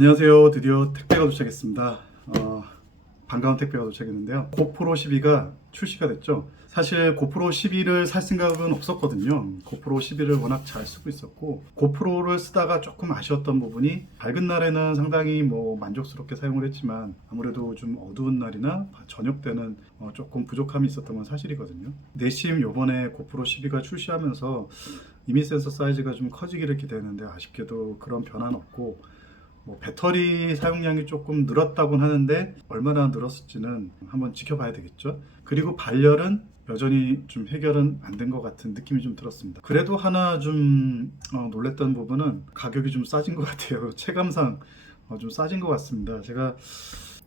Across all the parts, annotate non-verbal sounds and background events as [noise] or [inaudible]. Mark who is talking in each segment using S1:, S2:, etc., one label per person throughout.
S1: 안녕하세요. 드디어 택배가 도착했습니다. 어, 반가운 택배가 도착했는데요. 고프로 12가 출시가 됐죠. 사실 고프로 12를 살 생각은 없었거든요. 고프로 12를 워낙 잘 쓰고 있었고 고프로를 쓰다가 조금 아쉬웠던 부분이 밝은 날에는 상당히 뭐 만족스럽게 사용을 했지만 아무래도 좀 어두운 날이나 저녁 때는 어, 조금 부족함이 있었던 건 사실이거든요. 내심 요번에 고프로 12가 출시하면서 이미 센서 사이즈가 좀 커지기를 기대했는데 아쉽게도 그런 변화는 없고 뭐 배터리 사용량이 조금 늘었다곤 하는데 얼마나 늘었을지는 한번 지켜봐야 되겠죠. 그리고 발열은 여전히 좀 해결은 안 된 것 같은 느낌이 좀 들었습니다. 그래도 하나 좀 어, 놀랬던 부분은 가격이 좀 싸진 것 같아요. [laughs] 체감상 어, 좀 싸진 것 같습니다. 제가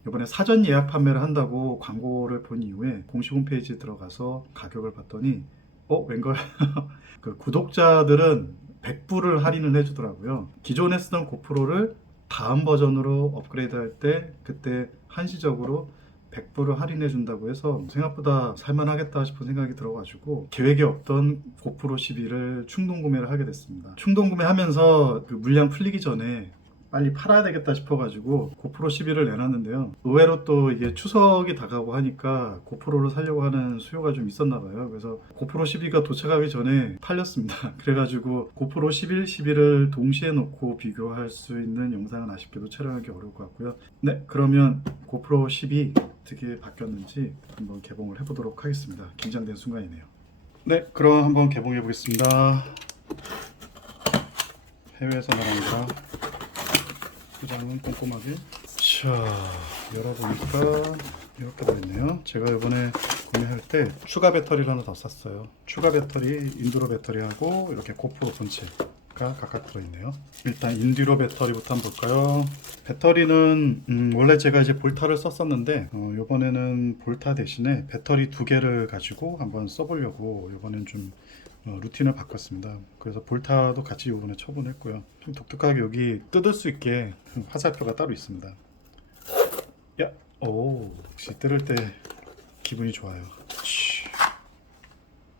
S1: 이번에 사전 예약 판매를 한다고 광고를 본 이후에 공식 홈페이지에 들어가서 가격을 봤더니 어 웬걸 [laughs] 그 구독자들은 100불을 할인을 해주더라고요. 기존에 쓰던 고프로를 다음 버전으로 업그레이드 할 때 그때 한시적으로 100불을 할인해 준다고 해서 생각보다 살만하겠다 싶은 생각이 들어가지고 계획에 없던 고프로 12를 충동 구매를 하게 됐습니다. 충동 구매하면서 그 물량 풀리기 전에 빨리 팔아야 되겠다 싶어가지고 고프로 12를 내놨는데요. 의외로 또 이게 추석이 다가오고 하니까 고프로를 사려고 하는 수요가 좀 있었나 봐요. 그래서 고프로 12가 도착하기 전에 팔렸습니다. [laughs] 그래가지고 고프로 11, 12를 동시에 놓고 비교할 수 있는 영상은 아쉽게도 촬영하기 어려울 것 같고요. 네, 그러면 고프로 12 어떻게 바뀌었는지 한번 개봉을 해보도록 하겠습니다. 긴장된 순간이네요. 네, 그럼 한번 개봉해 보겠습니다. 해외에서 나옵니다. 포장은 꼼꼼하게. 자, 열어보니까 이렇게 되어 있네요. 제가 이번에 구매할 때 추가 배터리를 하나 더 샀어요. 추가 배터리, 인두로 배터리하고 이렇게 고프로 본체 가 각각 들어있네요. 일단 인듀로 배터리부터 한번 볼까요? 배터리는 음, 원래 제가 이제 볼타를 썼었는데 어, 이번에는 볼타 대신에 배터리 두 개를 가지고 한번 써보려고 이번엔 좀 어, 루틴을 바꿨습니다. 그래서 볼타도 같이 이번에 처분했고요. 좀 독특하게 여기 뜯을 수 있게 화살표가 따로 있습니다. 야, 오, 역시 뜯을 때 기분이 좋아요. 치.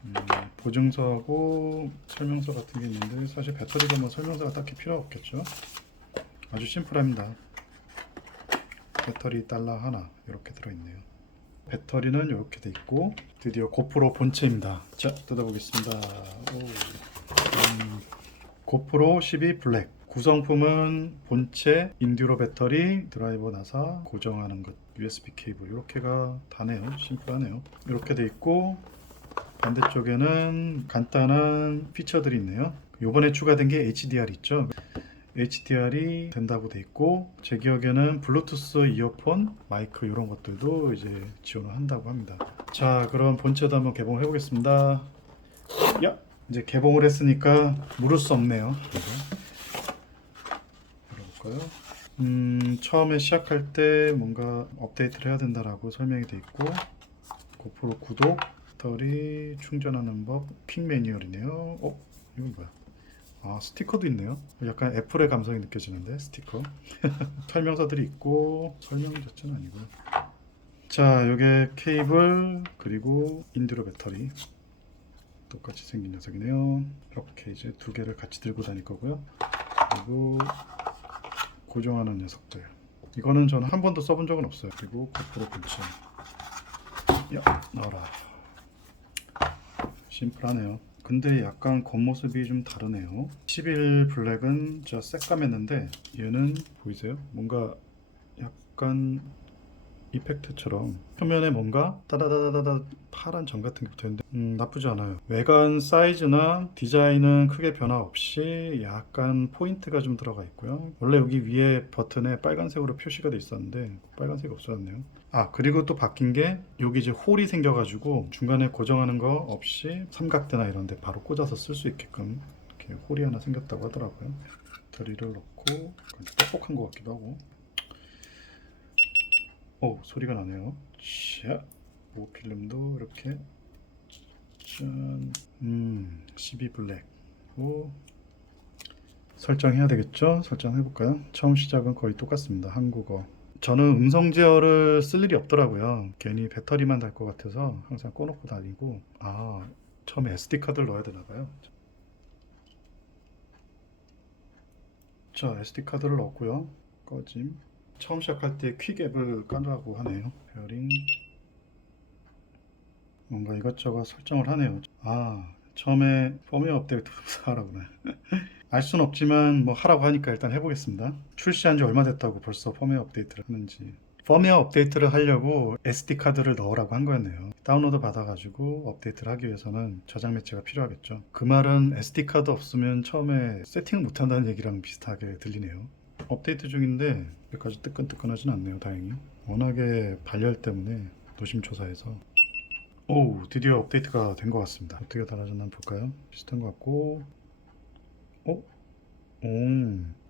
S1: 음, 보증서하고 설명서 같은 게 있는데 사실 배터리가 뭐 설명서가 딱히 필요 없겠죠. 아주 심플합니다. 배터리 달러 하나 이렇게 들어있네요. 배터리는 이렇게 돼 있고 드디어 고프로 본체입니다. 자 뜯어보겠습니다. 오, 음, 고프로 12 블랙 구성품은 본체, 인듀로 배터리, 드라이버 나사, 고정하는 것, USB 케이블 이렇게가 다네요. 심플하네요. 이렇게 돼 있고 반대쪽에는 간단한 피처들이 있네요. 요번에 추가된 게 HDR 있죠. HDR이 된다고 돼 있고 제 기억에는 블루투스 이어폰, 마이크 이런 것들도 이제 지원을 한다고 합니다. 자, 그럼 본체도 한번 개봉을 해보겠습니다. 야, 이제 개봉을 했으니까 물을 수 없네요. 열어볼까요? 음, 처음에 시작할 때 뭔가 업데이트를 해야 된다라고 설명이 돼 있고 고프로 구독, 배터리 충전하는 법, 퀵 매뉴얼이네요. 어, 이건 뭐야? 아 스티커도 있네요. 약간 애플의 감성이 느껴지는데 스티커. [laughs] 설명서들이 있고 설명 자체는 아니고. 자, 요게 케이블 그리고 인듀로 배터리 똑같이 생긴 녀석이네요. 이렇게 이제 두 개를 같이 들고 다닐 거고요. 그리고 고정하는 녀석들. 이거는 저는 한 번도 써본 적은 없어요. 그리고 고프로 본체. 야, 나와라. 심플하네요. 근데 약간 겉모습이 좀 다르네요. 11 블랙은 진짜 새까맸는데 얘는 보이세요? 뭔가 약간 이펙트처럼 표면에 뭔가 따다다다다다 파란 점 같은 게 붙어있는데 음, 나쁘지 않아요. 외관 사이즈나 디자인은 크게 변화 없이 약간 포인트가 좀 들어가 있고요. 원래 여기 위에 버튼에 빨간색으로 표시가 돼 있었는데 빨간색이 없어졌네요. 아 그리고 또 바뀐 게 여기 이제 홀이 생겨가지고 중간에 고정하는 거 없이 삼각대나 이런 데 바로 꽂아서 쓸 수 있게끔 이렇게 홀이 하나 생겼다고 하더라고요. 배터리를 넣고 뻑뻑한 것 같기도 하고 오 소리가 나네요. 자, 오 필름도 이렇게 짠, 음, 12 블랙. 오 설정해야 되겠죠? 설정해 볼까요? 처음 시작은 거의 똑같습니다. 한국어. 저는 음성 제어를 쓸 일이 없더라고요. 괜히 배터리만 달 것 같아서 항상 꺼놓고 다니고 아 처음에 SD 카드를 넣어야 되나 봐요. 자 SD 카드를 넣었고요. 꺼짐. 처음 시작할 때 퀵앱을 까라고 하네요. 페어링. 뭔가 이것저것 설정을 하네요. 아, 처음에 펌웨어 업데이트 하라구나. [laughs] 알순 없지만 뭐 하라고 하니까 일단 해보겠습니다. 출시한 지 얼마 됐다고 벌써 펌웨어 업데이트를 하는지. 펌웨어 업데이트를 하려고 SD 카드를 넣으라고 한 거였네요. 다운로드 받아가지고 업데이트를 하기 위해서는 저장 매체가 필요하겠죠. 그 말은 SD 카드 없으면 처음에 세팅을 못한다는 얘기랑 비슷하게 들리네요. 업데이트 중인데 여기까지 뜨끈뜨끈하진 않네요. 다행히. 워낙에 발열 때문에 노심초사해서 오 드디어 업데이트가 된 것 같습니다. 어떻게 달라졌나 볼까요? 비슷한 것 같고 어? 오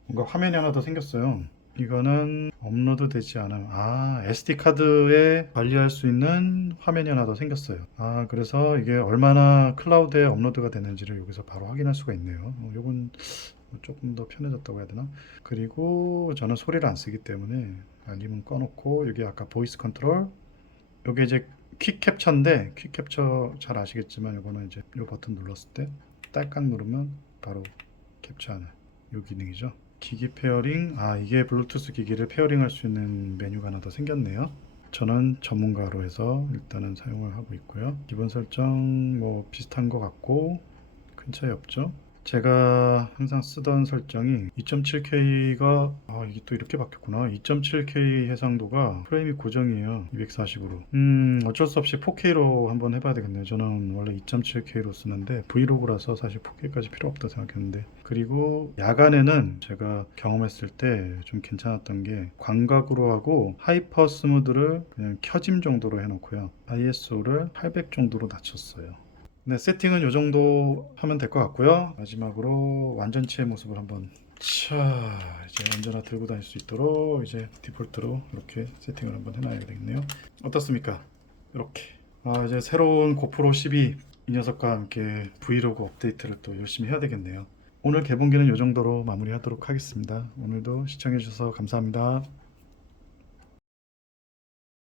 S1: 뭔가 화면이 하나 더 생겼어요. 이거는 업로드 되지 않은 아 SD 카드에 관리할 수 있는 화면이 하나 더 생겼어요. 아 그래서 이게 얼마나 클라우드에 업로드가 되는지를 여기서 바로 확인할 수가 있네요. 어, 이건 조금 더 편해졌다고 해야 되나? 그리고 저는 소리를 안 쓰기 때문에 알림은 꺼놓고 여기 아까 보이스 컨트롤 여기 이제 퀵 캡처인데 퀵 캡처 잘 아시겠지만 이거는 이제 이 버튼 눌렀을 때 딸깍 누르면 바로 캡처하는 이 기능이죠. 기기 페어링 아 이게 블루투스 기기를 페어링할 수 있는 메뉴가 하나 더 생겼네요. 저는 전문가로 해서 일단은 사용을 하고 있고요. 기본 설정 뭐 비슷한 것 같고 큰 차이 없죠. 제가 항상 쓰던 설정이 2.7K가 아 이게 또 이렇게 바뀌었구나. 2.7K 해상도가 프레임이 고정이에요 240으로. 음 어쩔 수 없이 4K로 한번 해봐야 되겠네요. 저는 원래 2.7K로 쓰는데 브이로그라서 사실 4K까지 필요 없다 생각했는데. 그리고 야간에는 제가 경험했을 때 좀 괜찮았던 게 광각으로 하고 하이퍼 스무드를 그냥 켜짐 정도로 해놓고요. ISO를 800 정도로 낮췄어요 네, 세팅은 이 정도 하면 될 것 같고요. 마지막으로 완전체의 모습을 한번 자 이제 언제나 들고 다닐 수 있도록 이제 디폴트로 이렇게 세팅을 한번 해놔야 되겠네요. 어떻습니까? 이렇게 아 이제 새로운 고프로 12 이 녀석과 함께 브이로그 업데이트를 또 열심히 해야 되겠네요. 오늘 개봉기는 이 정도로 마무리하도록 하겠습니다. 오늘도 시청해주셔서 감사합니다.